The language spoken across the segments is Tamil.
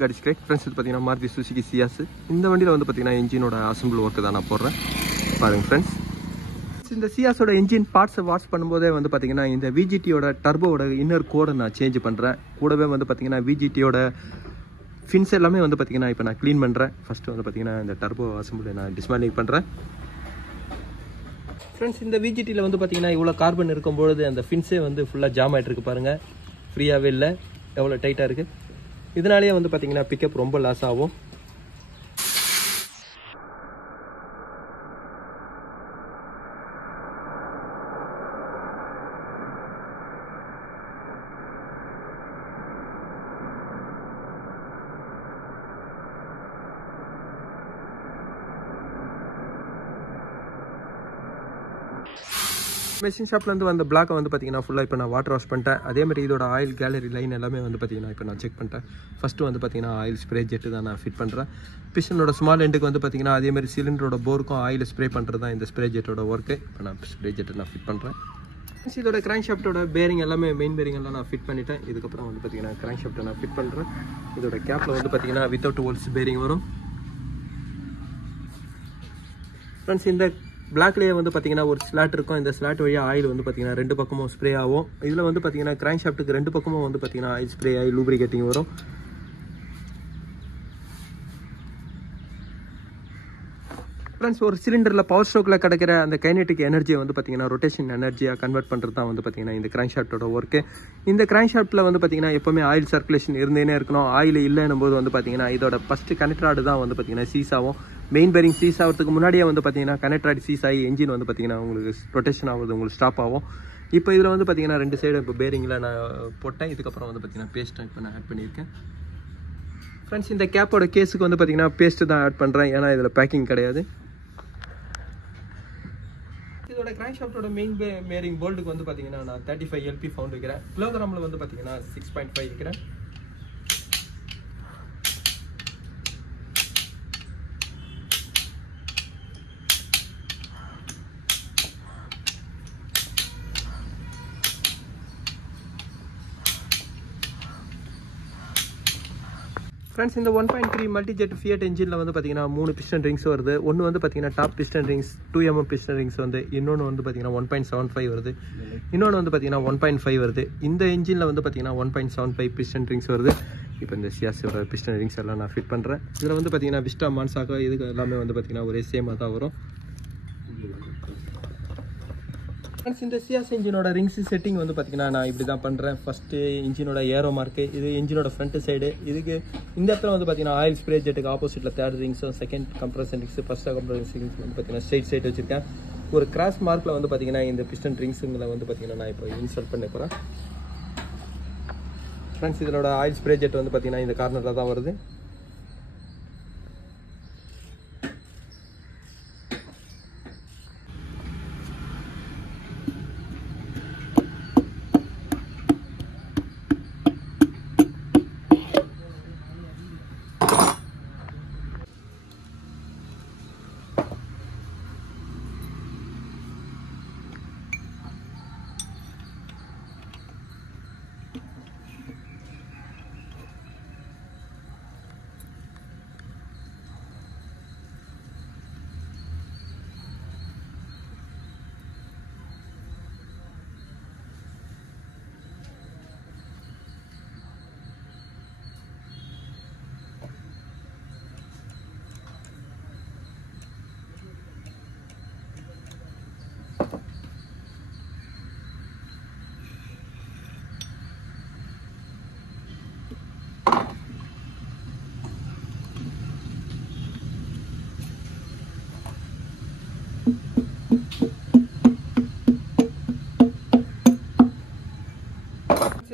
God is great. Friends, இது பார்த்தீங்கன்னா மாருதி சுசுகி சியாஸ். இந்த வண்டியில் வந்து பார்த்தீங்கன்னா இன்ஜினோட அசம்பிள் ஒர்க்கு தான் நான் போடுறேன். பாருங்கள் ஃப்ரெண்ட்ஸ், இந்த சியாஸோட இன்ஜின் பார்ட்ஸை வாஷ் பண்ணும்போதே வந்து பார்த்தீங்கன்னா இந்த விஜிடியோட டர்போவோட இன்னர் கோடை நான் சேஞ்ச் பண்ணுறேன். கூடவே வந்து பார்த்தீங்கன்னா விஜிடியோட ஃபின்ஸ் எல்லாமே வந்து பார்த்தீங்கன்னா இப்போ நான் க்ளீன் பண்ணுறேன். ஃபஸ்ட்டு வந்து பார்த்தீங்கன்னா இந்த டர்போ அசம்பிளை நான் டிஸ்மேண்டிங் பண்ணுறேன். ஃப்ரெண்ட்ஸ், இந்த விஜிடியில் வந்து பார்த்தீங்கன்னா இவ்வளோ கார்பன் இருக்கும்பொழுது அந்த ஃபின்ஸே வந்து ஃபுல்லாக ஜாம் ஆகிட்டு இருக்கு பாருங்கள். ஃப்ரீயாகவே இல்லை, எவ்வளோ டைட்டாக இருக்குது. இதனாலேயே வந்து பார்த்தீங்கன்னா பிக்கப் ரொம்ப லாஸ் ஆகும். மெஷின் ஷாப்லேருந்து வந்த பிளாக்கை வந்து பார்த்தீங்கன்னா ஃபுல்லாக இப்போ நான் வாட்டர் வாஷ் பண்ணிட்டேன். அதேமாதிரி இதோட ஆயில் கேலரி லைன் எல்லாமே வந்து பார்த்தீங்கன்னா இப்போ நான் செக் பண்ணிட்டேன். ஃபஸ்ட்டு வந்து பார்த்தீங்கன்னா ஆயில் ஸ்ப்ரே ஜெட்டு தான் நான் ஃபிட் பண்ணுறேன். பிஸ்டனோட ஸ்மால் எண்டுக்கு வந்து பார்த்தீங்கன்னா அதேமாதிரி சிலிண்டரோட போருக்கும் ஆயில் ஸ்ப்ரே பண்ணுறது தான் இந்த ஸ்ப்ரே ஜெட்டோட ஒர்க்கு. இப்போ நான் ஸ்ப்ரே ஜெட்டை நான் ஃபிட் பண்ணுறேன். இதோட கிராங்க் ஷாஃப்ட்டோட பேரிங் எல்லாமே மெயின் பேரிங் எல்லாம் நான் ஃபிட் பண்ணிட்டேன். இதுக்கப்புறம் வந்து பார்த்தீங்கன்னா கிராங்க் ஷாஃப்ட்டை நான் ஃபிட் பண்ணுறேன். இதோட கேப்பில் வந்து பார்த்தீங்கன்னா வித்தவுட் ஹோல்ஸ் பேரிங் வரும். ஃப்ரெண்ட்ஸ், இந்த பிளாக்லேயே வந்து பார்த்தீங்கன்னா ஒரு ஸ்லாட் இருக்கும். இந்த ஸ்லாட் வழியாக ஆயில் வந்து பார்த்தீங்கன்னா ரெண்டு பக்கமும் ஸ்ப்ரே ஆகும். இதில் வந்து பார்த்தீங்கன்னா கிராங்க் ஷாஃப்ட்டுக்கு ரெண்டு பக்கமும் வந்து பார்த்தீங்கன்னா ஆயில் ஸ்ப்ரே ஆகி லூப்ரிகேட்டிங் வரும். ஃப்ரெண்ட்ஸ், ஒரு சிலிண்டரில் பவர் ஸ்ட்ரோக்கில் கிடைக்கிற அந்த கைனெட்டிக் எனர்ஜியை வந்து பார்த்தீங்கன்னா ரொட்டேஷன் எனர்ஜியாக கன்வெர்ட் பண்ணுறது தான் வந்து பார்த்தீங்கன்னா இந்த கிராங்க் ஷாஃப்ட்டோட ஒர்க்கு. இந்த கிராங்க் ஷாஃப்ட்டில் வந்து பார்த்தீங்கன்னா எப்போவுமே ஆயில் சர்க்குலேஷன் இருந்தேனே இருக்கணும். ஆயில் இல்லைன்னும் போது வந்து பார்த்தீங்கன்னா இதோட ஃபஸ்ட்டு கனெக்டராடு தான் வந்து பார்த்தீங்கன்னா சீஸ் ஆகும். மெயின் பேரிங் சீஸ் ஆகிறதுக்கு முன்னாடியே வந்து பார்த்தீங்கன்னா கனெக்டராடு சீஸ் ஆகி என்ஜின் வந்து பார்த்தீங்கன்னா உங்களுக்கு ரொட்டேஷன் ஆகுது, உங்களுக்கு ஸ்டாப் ஆகும். இப்போ இதில் வந்து பார்த்தீங்கன்னா ரெண்டு சைடு இப்போ பேரிங்கில் நான் போட்டேன். இதுக்கப்புறம் வந்து பார்த்தீங்கன்னா பேஸ்ட்டை இப்போ நான் ஆட் பண்ணியிருக்கேன். ஃப்ரெண்ட்ஸ், இந்த கேப்போட கேஸுக்கு வந்து பார்த்தீங்கன்னா பேஸ்ட்டு தான் ஆட் பண்ணுறேன், ஏன்னா இதில் பேக்கிங் கிடையாது. இதோட கிராங்க் ஷாஃப்ட்டோட மெயின் பேரிங் போல்ட்டுக்கு வந்து பார்த்தீங்கன்னா நான் 35 LP ஃபவுண்ட் வைக்கிறேன். கிலோகிராமில் வந்து பார்த்தீங்கன்னா 6.5 வைக்கிறேன். ஃப்ரெண்ட்ஸ், இந்த 1.3 மல்டிஜெட் ஃபியட் இன்ஜினில் வந்து பார்த்தீங்கன்னா 3 பிஸ்டன் ரிங்ஸ் வருது. ஒன்று வந்து பார்த்தீங்கன்னா top piston rings 2mm piston rings வந்து, இன்னொன்று வந்து பார்த்தீங்கன்னா 1.75 வருது, இன்னொன்று வந்து பார்த்தீங்கன்னா 1.5 வருது. இந்த இன்ஜினில் வந்து பார்த்தீங்கன்னா 1.75 பிஸ்டன் ரிங்ஸ் வருது. இப்போ இந்த சியாஸோட பிஸ்டன் ரிங்ஸ் எல்லாம் நான் ஃபிட் பண்ணுறேன். இதில் வந்து பார்த்தீங்கன்னா விஸ்டா மான்சாக்கா இதுக்கு எல்லாமே வந்து பார்த்தீங்கன்னா ஒரே சேமாக தான் வரும். ஃப்ரெண்ட்ஸ், இந்த சியாஸ் இன்ஜினோட ரிங்ஸ் செட்டிங் வந்து பார்த்தீங்கன்னா நான் இப்படி தான் பண்ணுறேன். ஃபஸ்ட்டு இன்ஜினோட ஏரோ மார்க்கு, இது இன்ஜினோட ஃப்ரண்ட் சைடு. இதுக்கு இந்த இடத்துல வந்து பார்த்தீங்கன்னா ஆயில் ஸ்ப்ரே ஜெட்டுக்கு ஆப்போசிட்டில் தேர்ட் ரிங்ஸும், second compression rings, first compression rings வந்து பார்த்தீங்கன்னா ஸ்ட்ரைட் சைடு வச்சுருக்கேன். ஒரு கிராஸ் மார்க்கில் வந்து பார்த்தீங்கன்னா இந்த பிஸ்டன் ரிங்ஸுங்களை வந்து பார்த்தீங்கன்னா நான் இப்போ இன்ஸ்டால் பண்ண போகிறேன். ஃப்ரெண்ட்ஸ், இதனோட ஆயில் ஸ்ப்ரே ஜெட் வந்து பார்த்தீங்கன்னா இந்த கார்னரில் தான் வருது.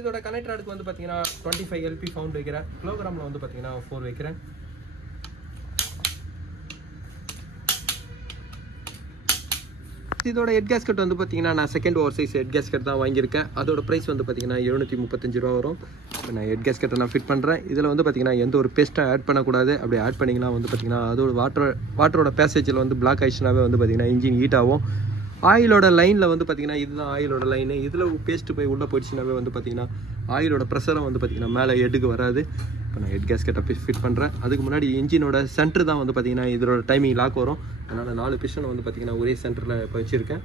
இதோட கனெக்டராடுக்கு வந்து பார்த்தீங்கன்னா 25 LP ஃபவுண்ட் வைக்கிறேன். கிலோகிராமில் வந்து பார்த்தீங்கன்னா 4 வைக்கிறேன். இதோட ஹெட் கேஸ்கெட் வந்து பார்த்தீங்கன்னா நான் second over size head gasket தான் வாங்கியிருக்கேன். அதோட ப்ரைஸ் வந்து பார்த்தீங்கன்னா 735 ரூபா வரும். இப்போ நான் ஹெட் கேஸ்கெட்டை நான் ஃபிட் பண்ணுறேன். இதில் வந்து பார்த்தீங்கன்னா எந்த ஒரு பேஸ்ட்டை ஆட் பண்ணக்கூடாது. அப்படி ஆட் பண்ணிங்கன்னா வந்து பார்த்தீங்கன்னா அதோட வாட்டரோட பேசேஜில் வந்து பிளாக் ஆயிடுச்சுனாவே வந்து பார்த்தீங்கன்னா இன்ஜின் ஹீட் ஆகும். ஆயிலோட லைனில் வந்து பார்த்திங்கன்னா இதுதான் ஆயிலோட லைனு. இதில் பேஸ்ட்டு போய் உள்ளே போயிடுச்சுனாவே வந்து பார்த்திங்கன்னா ஆயிலோட ப்ரெஷரும் வந்து பார்த்திங்கன்னா மேலே ஹெட்டுக்கு வராது. இப்போ நான் ஹெட் கேஸ்கெட்டை போய் ஃபிட் பண்ணுறேன். அதுக்கு முன்னாடி இன்ஜினோட சென்டர் தான் வந்து பார்த்திங்கன்னா இதோட டைமிங் லாக் வரும். அதனால் 4 பிஸ்டன் வந்து பார்த்திங்கன்னா ஒரே சென்டரில் இப்போ வச்சுருக்கேன்.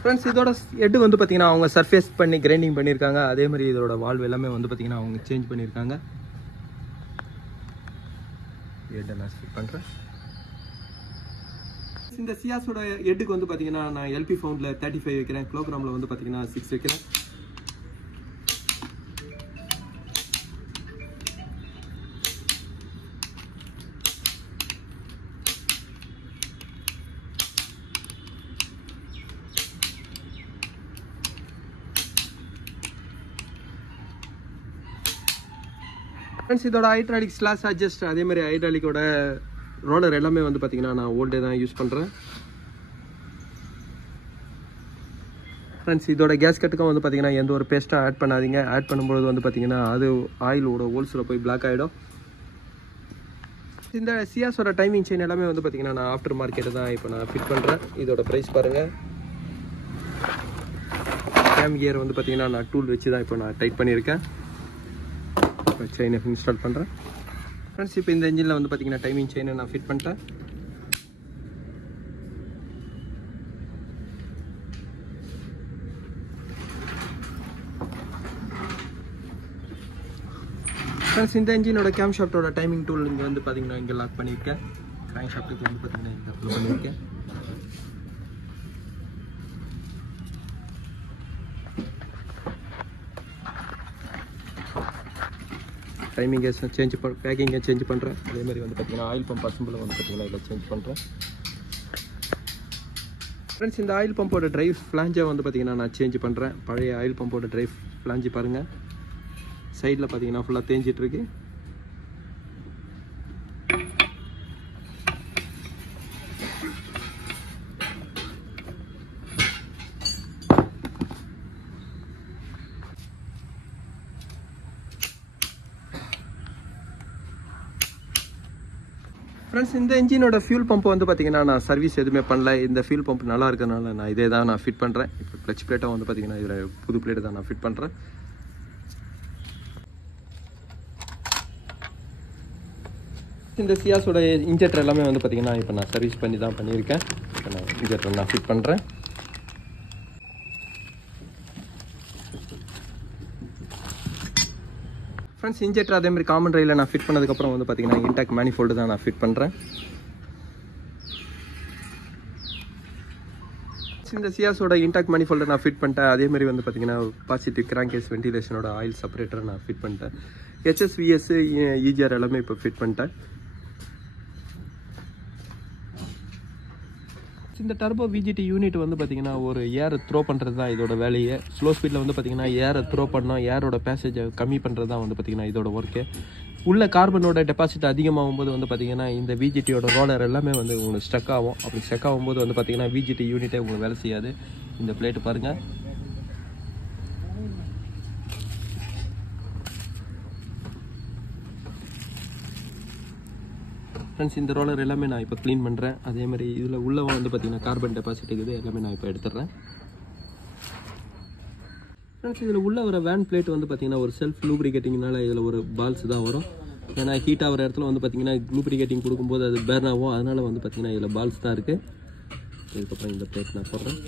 ஃப்ரெண்ட்ஸ் இதோட ஹெட் வந்து பார்த்திங்கன்னா அவங்க சர்ஃபேஸ் பண்ணி கிரைண்டிங் பண்ணியிருக்காங்க. அதே மாதிரி இதோட வால்வ் எல்லாமே வந்து பார்த்திங்கன்னா அவங்க சேஞ்ச் பண்ணியிருக்காங்க. ஹெட்டை நான் ஃபிட் பண்ணுறேன். இந்த சியாஸோட ஹெட்டுக்கு வந்து பார்த்திங்கன்னா நான் எல்பி ஃபவுண்டில் 35 வைக்கிறேன். கிலோகிராமில் வந்து பார்த்திங்கன்னா 6 வைக்கிறேன். ஃப்ரெண்ட்ஸ் இதோட ஹைட்ராலிக் ஸ்லாஷ் அட்ஜஸ்ட் அதே மாதிரி ஹைட்ராலிக்கோட ரோலர் எல்லாமே வந்து பார்த்திங்கன்னா நான் ஓல்டே தான் யூஸ் பண்ணுறேன். ஃப்ரெண்ட்ஸ் இதோட கேஸ்கெட்டுக்கும் வந்து பார்த்திங்கன்னா எந்த ஒரு பேஸ்ட்டும் ஆட் பண்ணாதீங்க. ஆட் பண்ணும்போது வந்து பார்த்திங்கன்னா அது ஆயிலோட ஹோல்ஸில் போய் பிளாக் ஆகிடும். இந்த சியாஸோட டைமிங் செயின் எல்லாமே வந்து பார்த்திங்கன்னா நான் ஆஃப்டர் மார்க்கெட்டு தான் இப்போ நான் ஃபிட் பண்ணுறேன். இதோட ப்ரைஸ் பாருங்கள். கேம் கியர் வந்து பார்த்திங்கன்னா நான் டூல் வச்சு தான் இப்போ நான் டைட் பண்ணியிருக்கேன். இப்போ செயினை இன்ஸ்டால் பண்ணுறேன். ஃப்ரெண்ட்ஸ் இப்போ இந்த இன்ஜினில் வந்து பார்த்திங்கன்னா டைமிங் செயினை நான் ஃபிட் பண்ணிட்டேன். ஃப்ரெண்ட்ஸ் இந்த இன்ஜினோட கேம் ஷாஃப்ட்டோட டைமிங் டூல் இங்கே வந்து பார்த்திங்கன்னா இங்கே லாக் பண்ணியிருக்கேன். கிராங்க் ஷாஃப்ட்டுக்கு வந்து பார்த்திங்கன்னா இங்கே அப்ளை பண்ணியிருக்கேன். டைமிங்கை சேஞ்ச் பேக்கிங்கை சேஞ்ச் பண்ணுறேன். அதே மாதிரி வந்து பார்த்திங்கன்னா ஆயில் பம்ப் அசம்பிள் வந்து பார்த்திங்கன்னா இதில் சேஞ்ச் பண்ணுறேன். ஃப்ரெண்ட்ஸ் இந்த ஆயில் பம்போட ட்ரைவ் ஃப்ளாஞ்சை வந்து பார்த்திங்கன்னா நான் சேஞ்ச் பண்ணுறேன். பழைய ஆயில் பம்போட ட்ரைவ் ஃப்ளாஞ்சு பாருங்கள், சைடில் பார்த்திங்கன்னா ஃபுல்லாக தேஞ்சிட்ருக்கு. ஃப்ரெண்ட்ஸ் இந்த இன்ஜினோட ஃபியூல் பம்ப் வந்து பார்த்திங்கன்னா நான் சர்வீஸ் எதுவுமே பண்ணல. இந்த ஃபியூல் பம்ப் நல்லா இருக்கிறதுனால நான் இதே தான் நான் ஃபிட் பண்ணுறேன். இப்போ கிளச் பிளேட்டை வந்து பார்த்திங்கன்னா இதில் புது பிளேட்டு தான் நான் ஃபிட் பண்ணுறேன். இந்த சியாஸோட இன்ஜெக்டர் எல்லாமே வந்து பார்த்திங்கன்னா இப்போ நான் சர்வீஸ் பண்ணி தான் பண்ணியிருக்கேன். இப்போ நான் இன்ஜெக்டர் நான் ஃபிட் பண்ணுறேன். ஃப்ரெண்ட்ஸ் இன்ஜெக்டர் அதே மாதிரி காமன் ரயிலில் நான் ஃபிட் பண்ணதுக்கப்புறம் வந்து பார்த்திங்கன்னா இன்டாக் மேனிஃபோல்டு தான் நான் ஃபிட் பண்ணுறேன். இந்த சியாஸோட இன்டாக் மேனிஃபோல்டை நான் ஃபிட் பண்ணிட்டேன். அதே மாதிரி வந்து பார்த்திங்கன்னா பாசிட்டிவ் கிராங்கேஸ் வென்டிலேஷனோட ஆயில் செப்பரேட்டரை நான் ஃபிட் பண்ணிட்டேன். HSVS EGR எல்லாமே இப்போ ஃபிட் பண்ணிட்டேன். இந்த டர்போ VGT யூனிட் வந்து பார்த்திங்கன்னா ஒரு ஏரை த்ரோ பண்ணுறது தான் இதோட வேலையே. ஸ்லோ ஸ்பீடில் வந்து பார்த்திங்கன்னா ஏரை த்ரோ பண்ணோம், ஏரோட பேசேஜை கம்மி பண்ணுறது தான் வந்து பார்த்திங்கன்னா இதோட ஒர்க்கு. உள்ள கார்பனோட டெபாசிட் அதிகமாகும் போது வந்து பார்த்திங்கன்னா இந்த VGTயோட ரோலர் எல்லாமே வந்து உங்களுக்கு ஸ்டக் ஆகும். அப்படி ஸ்டக் ஆகும்போது வந்து பார்த்திங்கன்னா VGT யூனிட்டே உங்களுக்கு வேலை செய்யாது. இந்த பிளேட்டு பாருங்கள். ஃப்ரெண்ட்ஸ் இந்த ரோலர் எல்லாமே நான் இப்போ க்ளீன் பண்ணுறேன். அதே மாதிரி இதில் உள்ள வந்து பார்த்திங்கன்னா கார்பன் டெபாசிட் இருக்குது, எல்லாமே நான் இப்போ எடுத்துடுறேன். ஃப்ரெண்ட்ஸ் இதில் உள்ள வர வேன் பிளேட் வந்து பார்த்திங்கன்னா ஒரு செல்ஃப் லூப்ரிகேட்டிங்னால இதில் ஒரு பால்ஸ் தான் வரும். ஏன்னா ஹீட் ஆகிற இடத்துல வந்து பார்த்திங்கன்னா லூப்ரிகேட்டிங் கொடுக்கும்போது அது பேர்ன் ஆகும். அதனால் வந்து பார்த்திங்கன்னா இதில் பால்ஸ் தான் இருக்குது. இதுக்கப்புறம் இந்த பிளேட் நான் போடுறேன்.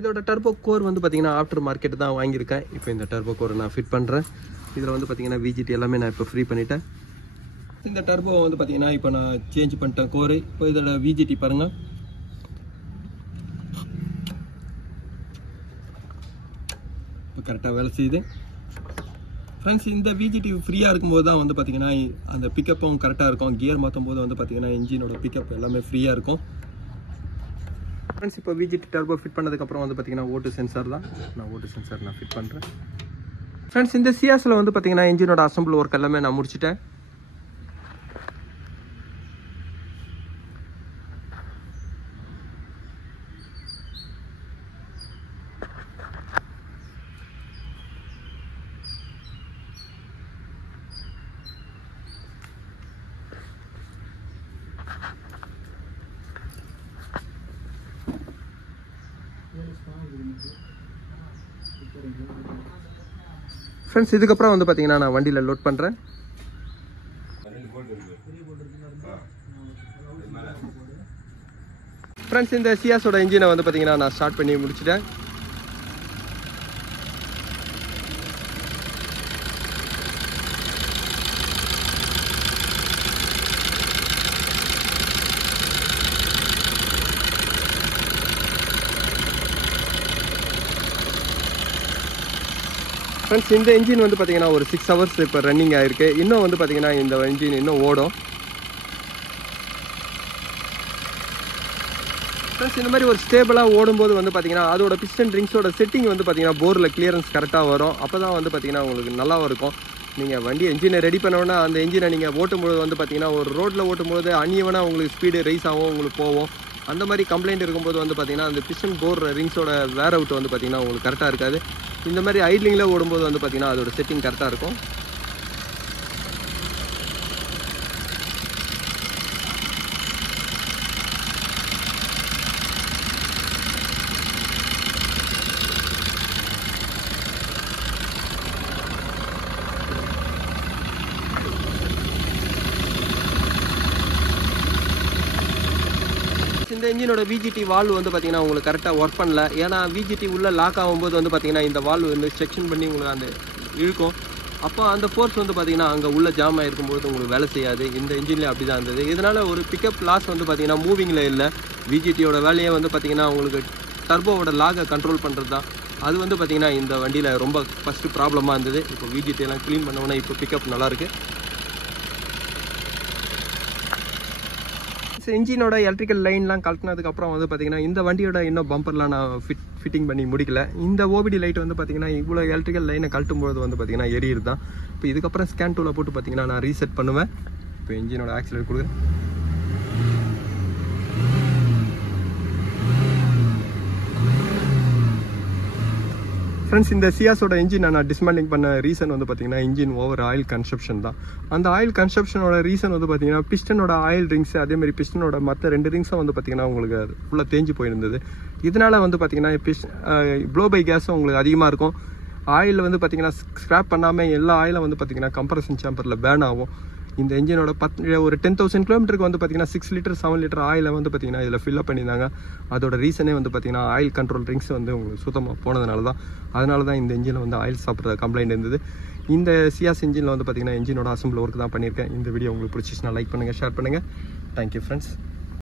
இதோட டர்போ கோர் வந்து பார்த்திங்கன்னா ஆஃப்டர் மார்க்கெட் தான் வாங்கியிருக்கேன். இப்போ இந்த டர்போ கோரை நான் ஃபிட் பண்ணுறேன். இதில் வந்து பார்த்திங்கன்னா VGT எல்லாமே நான் இப்போ ஃப்ரீ பண்ணிட்டேன். இந்த டர்போ வந்து பார்த்திங்கன்னா இப்போ நான் சேஞ்ச் பண்ணிட்டேன் கோரு. இப்போ இதோட VGT பாருங்கள். இப்போ கரெக்டாக வேலை செய்யுது. ஃப்ரெண்ட்ஸ் இந்த VGT ஃப்ரீயாக இருக்கும்போது தான் வந்து பார்த்திங்கன்னா அந்த பிக்கப்பும் கரெக்டாக இருக்கும். கியர் மாற்றும் போது வந்து பார்த்திங்கன்னா இன்ஜினோட பிக்கப் எல்லாமே ஃப்ரீயாக இருக்கும். ஃப்ரெண்ட்ஸ் இப்போ VGT டர்போ ஃபிட் பண்ணதுக்கப்புறம் வந்து பார்த்திங்கன்னா ஓட்டு சென்சார் தான். நான் ஓட்டு சென்சார் நான் ஃபிட் பண்ணுறேன். ஃப்ரெண்ட்ஸ் இந்த சியாஸில் வந்து பார்த்திங்கன்னா இன்ஜினோட அசம்பிள் ஒர்க் எல்லாமே நான் முடிச்சிட்டேன். ஃப்ரெண்ட்ஸ் இதுக்கப்புறம் வந்து பார்த்தீங்கன்னா நான் வண்டியில் லோட் பண்ணுறேன். ஃப்ரெண்ட்ஸ் இந்த சியாஸோட இன்ஜினை வந்து பார்த்தீங்கன்னா நான் ஸ்டார்ட் பண்ணி முடிச்சிட்டேன். ஃப்ரெண்ட்ஸ் இந்த இன்ஜின் வந்து பார்த்தீங்கன்னா ஒரு 6 hours இப்போ ரன்னிங் ஆகிருக்கு. இன்னும் வந்து பார்த்தீங்கன்னா இந்த இன்ஜின் இன்னும் ஓடும். ஃப்ரெண்ட்ஸ் இந்த மாதிரி ஒரு ஸ்டேபிளாக ஓடும்போது வந்து பார்த்தீங்கன்னா அதோட பிஸ்டன் ரிங்ஸோட செட்டிங் வந்து பார்த்தீங்கன்னா போரில் கிளியரன்ஸ் கரெக்டாக வரும். அப்போ தான் வந்து பார்த்தீங்கன்னா உங்களுக்கு நல்லா இருக்கும். நீங்கள் வண்டி என்ஜினை ரெடி பண்ணோன்னா அந்த என்ஜினை நீங்கள் ஓட்டும்போது வந்து பார்த்தீங்கன்னா ஒரு ரோட்டில் ஓட்டும்போது அன்னியவனாக உங்களுக்கு ஸ்பீடு ரைஸ் ஆகும், உங்களுக்கு போகும். அந்த மாதிரி கம்ப்ளைண்ட் இருக்கும்போது வந்து பார்த்தீங்கன்னா அந்த பிஸ்டன் போர் ரிங்ஸோட வேர் அவுட் வந்து பார்த்தீங்கன்னா உங்களுக்கு கரெக்டாக இருக்காது. இந்த மாதிரி ஐட்லிங்கில் ஓடும்போது வந்து பார்த்தீங்கன்னா அதோட செட்டிங் கரெக்டாக இருக்கும். இந்த இன்ஜினோட விஜிடி வால்வ் வந்து பார்த்தீங்கன்னா உங்களுக்கு கரெக்டாக ஒர்க் பண்ணல. ஏன்னா விஜிடி உள்ளே லாக் ஆகும்போது வந்து பார்த்தீங்கன்னா இந்த வால்வ் வந்து செக்ஷன் பண்ணி உங்களுக்கு அந்த இழுக்கும். அப்போ அந்த ஃபோர்ஸ் வந்து பார்த்தீங்கன்னா அங்கே உள்ள ஜாம் ஆகிருக்கும்போது உங்களுக்கு வேலை செய்யாது. இந்த இன்ஜின்லேயே அப்படி தான் இருந்தது. இதனால் ஒரு பிக்கப் லாஸ் வந்து பார்த்தீங்கன்னா மூவிங்கில் இல்லை. விஜிடியோட வேலையை வந்து பார்த்தீங்கன்னா உங்களுக்கு டர்போவோட லாகை கண்ட்ரோல் பண்ணுறது தான். அது வந்து பார்த்தீங்கன்னா இந்த வண்டியில் ரொம்ப ஃபஸ்ட்டு ப்ராப்ளமாக இருந்தது. இப்போ விஜிடி எல்லாம் க்ளீன் பண்ணோன்னா இப்போ பிக்கப் நல்லாயிருக்கு. இன்ஜினோட எலக்ட்ரிக்கல் லைன்லாம் கழட்டினதுக்கப்புறம் வந்து பார்த்தீங்கன்னா இந்த வண்டியோட இன்னும் பம்பர்லாம் நான் ஃபிட்டிங் பண்ணி முடிக்கல. இந்த ஓபிடி லைட் வந்து பார்த்தீங்கன்னா இவ்வளோ எலக்ட்ரிக்கல் லைனை கழட்டும்போது வந்து பார்த்தீங்கன்னா எரியுது தான். இப்போ இதுக்கப்புறம் ஸ்கேன் டூவில் போட்டு பார்த்தீங்கன்னா நான் ரீசெட் பண்ணுவேன். இப்போ இன்ஜினோட ஆக்சிலேட்டர் கொடுக்குறேன். ஃப்ரெண்ட்ஸ் இந்த சியாஸோட இன்ஜின் நான் டிஸ்மேண்டிங் பண்ண ரீசன் வந்து பார்த்தீங்கன்னா இன்ஜின் ஓவர் ஆயில் கன்சப்ஷன் தான். அந்த ஆயில் கன்சப்ஷனோட ரீசன் வந்து பார்த்தீங்கன்னா பிஸ்டனோட ஆயில் ரிங்ஸ் அதேமாதிரி பிஸ்டனோட மற்ற 2 ரிங்ஸும் வந்து பார்த்தீங்கன்னா உங்களுக்கு அது ஃபுல்லாக தேஞ்சு போயிருந்தது. இதனால் வந்து பார்த்தீங்கன்னா ப்ளோ பை கேஸும் உங்களுக்கு அதிகமாக இருக்கும். ஆயில் வந்து பார்த்தீங்கன்னா ஸ்க்ராப் பண்ணாமல் எல்லா ஆயிலும் வந்து பார்த்தீங்கன்னா கம்ப்ரஷன் சேம்பரில் பேர்ன் ஆகும். இந்த இன்ஜினோட ஒரு 10,000 கிலோமீட்டருக்கு வந்து பார்த்தீங்கன்னா 6 லிட்டர் 7 லிட்டர் ஆயிலை வந்து பார்த்தீங்கன்னா இதில் ஃபில்லப் பண்ணியிருந்தாங்க. அதோட ரீசனே வந்து பார்த்தீங்கன்னா ஆயில் கண்ட்ரோல் ரிங்ஸ் வந்து உங்களுக்கு சுத்தமாக போனதுனால தான். அதனால தான் இந்த இன்ஜினில் வந்து ஆயில் சாப்பிட்ற கம்ப்ளைண்ட் இருந்தது. இந்த சியாஸ் இன்ஜினில் வந்து பார்த்தீங்கன்னா இன்ஜினோட அசம்பிள் ஒர்க் தான் பண்ணியிருக்கேன். இந்த வீடியோ உங்களுக்கு பிடிச்சிச்சுன்னா லைக் பண்ணுங்கள், ஷேர் பண்ணுங்கள். Thank you friends.